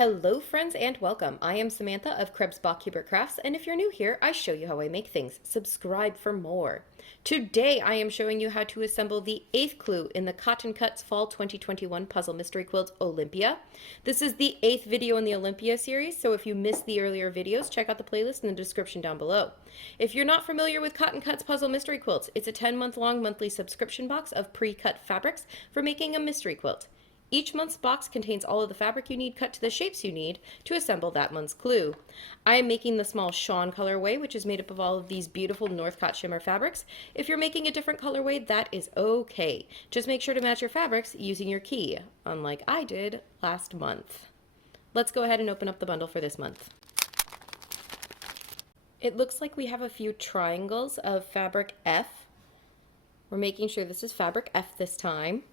Hello friends and welcome. I am Samantha of Krebs Hubert Crafts, and if you're new here, I show you how I make things. Subscribe for more. Today I am showing you how to assemble the 8th clue in the Cotton Cuts Fall 2021 Puzzle Mystery Quilt Olympia. This is the 8th video in the Olympia series, so if you missed the earlier videos, check out the playlist in the description down below. If you're not familiar with Cotton Cuts Puzzle Mystery Quilts, it's a 10-month-long monthly subscription box of pre-cut fabrics for making a mystery quilt. Each month's box contains all of the fabric you need cut to the shapes you need to assemble that month's clue. I am making the small Shaun colorway, which is made up of all of these beautiful Northcott shimmer fabrics. If you're making a different colorway, that is okay. Just make sure to match your fabrics using your key, unlike I did last month. Let's go ahead and open up the bundle for this month. It looks like we have a few triangles of fabric F. We're making sure this is fabric F this time.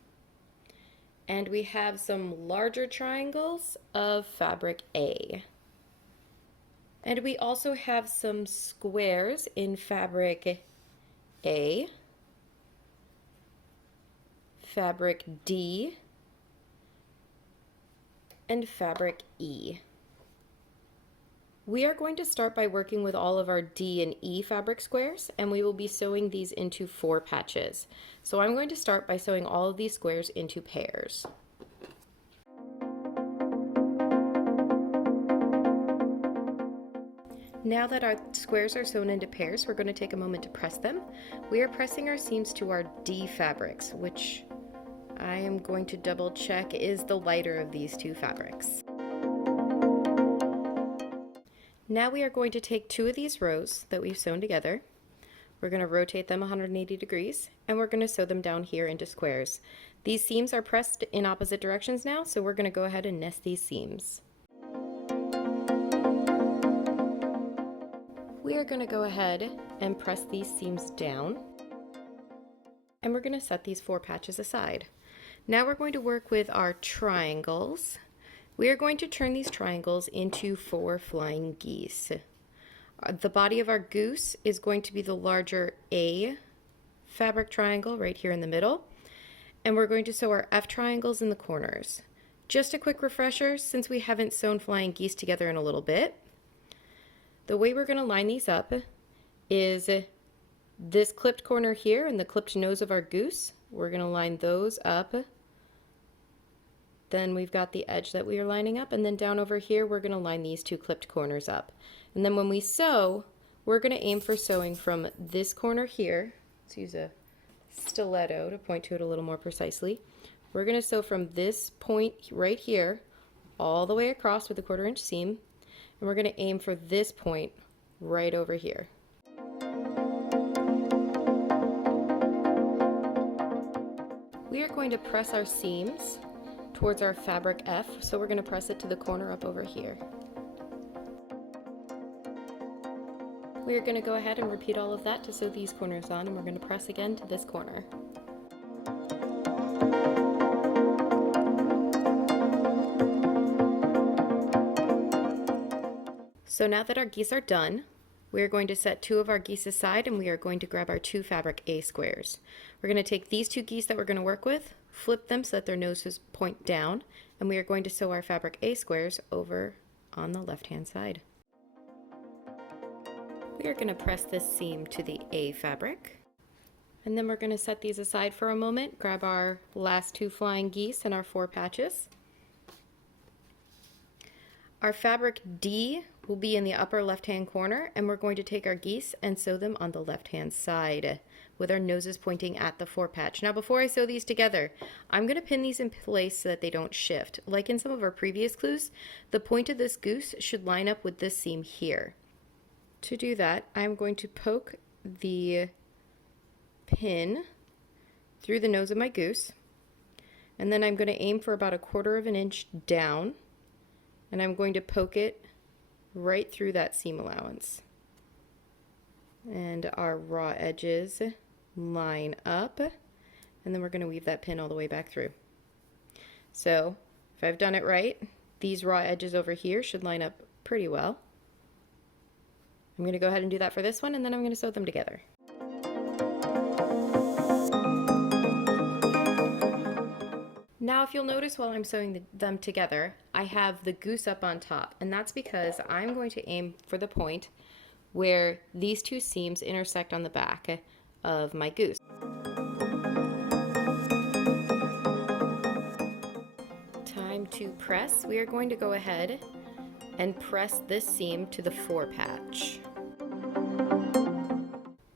And we have some larger triangles of fabric A. And we also have some squares in fabric A, fabric D, and fabric E. We are going to start by working with all of our D and E fabric squares, and we will be sewing these into 4 patches. So I'm going to start by sewing all of these squares into pairs. Now that our squares are sewn into pairs, we're going to take a moment to press them. We are pressing our seams to our D fabrics, which I am going to double check is the lighter of these 2 fabrics. Now we are going to take 2 of these rows that we've sewn together. We're going to rotate them 180 degrees, and we're going to sew them down here into squares. These seams are pressed in opposite directions now, so we're going to go ahead and nest these seams. We are going to go ahead and press these seams down, and we're going to set these 4 patches aside. Now we're going to work with our triangles. We are going to turn these triangles into 4 flying geese. The body of our goose is going to be the larger A fabric triangle right here in the middle, and we're going to sew our F triangles in the corners. Just a quick refresher, since we haven't sewn flying geese together in a little bit, the way we're going to line these up is this clipped corner here and the clipped nose of our goose. We're going to line those up. Then we've got the edge that we are lining up, and then down over here we're going to line these 2 clipped corners up. And then when we sew, we're going to aim for sewing from this corner here. Let's use a stiletto to point to it a little more precisely. We're going to sew from this point right here all the way across with a 1/4 inch seam, and we're going to aim for this point right over here. We are going to press our seams towards our fabric F, so we're going to press it to the corner up over here. We are going to go ahead and repeat all of that to sew these corners on, and we're going to press again to this corner. So now that our geese are done, we are going to set 2 of our geese aside, and we are going to grab our 2 fabric A squares. We're going to take these 2 geese that we're going to work with, flip them so that their noses point down, and we are going to sew our fabric A squares over on the left-hand side. We are going to press this seam to the A fabric, and then we're going to set these aside for a moment, grab our last 2 flying geese and our 4 patches. Our fabric D will be in the upper left-hand corner, and we're going to take our geese and sew them on the left-hand side with our noses pointing at the 4 patch. Now before I sew these together, I'm going to pin these in place so that they don't shift. Like in some of our previous clues, the point of this goose should line up with this seam here. To do that, I'm going to poke the pin through the nose of my goose, and then I'm going to aim for about a 1/4 inch down, and I'm going to poke it right through that seam allowance. And our raw edges line up, and then we're going to weave that pin all the way back through. So if I've done it right, these raw edges over here should line up pretty well. I'm going to go ahead and do that for this one, and then I'm going to sew them together. Now, if you'll notice while I'm sewing them together, I have the goose up on top, and that's because I'm going to aim for the point where these two seams intersect on the back of my goose. Time to press. We are going to go ahead and press this seam to the fore patch.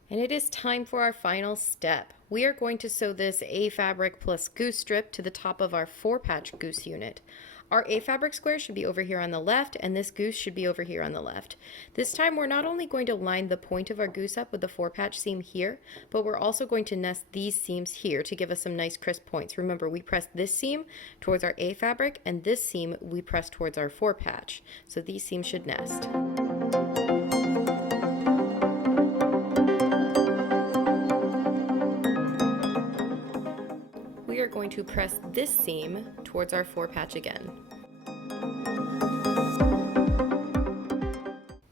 And it is time for our final step. We are going to sew this A fabric plus goose strip to the top of our fore patch goose unit. Our A fabric square should be over here on the left, and this goose should be over here on the left. This time we're not only going to line the point of our goose up with the fore patch seam here, but we're also going to nest these seams here to give us some nice crisp points. Remember, we pressed this seam towards our A fabric, and this seam we pressed towards our fore patch. So these seams should nest. We are going to press this seam towards our fore patch again.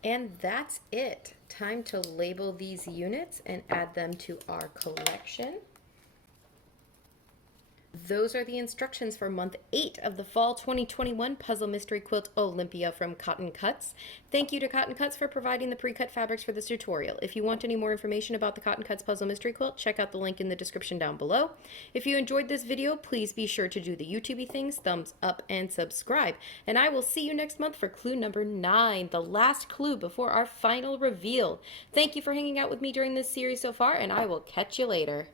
And that's it. Time to label these units and add them to our collection. Those are the instructions for month 8 of the fall 2021 Puzzle Mystery Quilt Olympia from Cotton Cuts. Thank you to Cotton Cuts for providing the pre-cut fabrics for this tutorial. If you want any more information about the Cotton Cuts Puzzle Mystery Quilt, check out the link in the description down below. If you enjoyed this video, please be sure to do the YouTubey things, thumbs up and subscribe. And I will see you next month for clue number 9, the last clue before our final reveal. Thank you for hanging out with me during this series so far, and I will catch you later.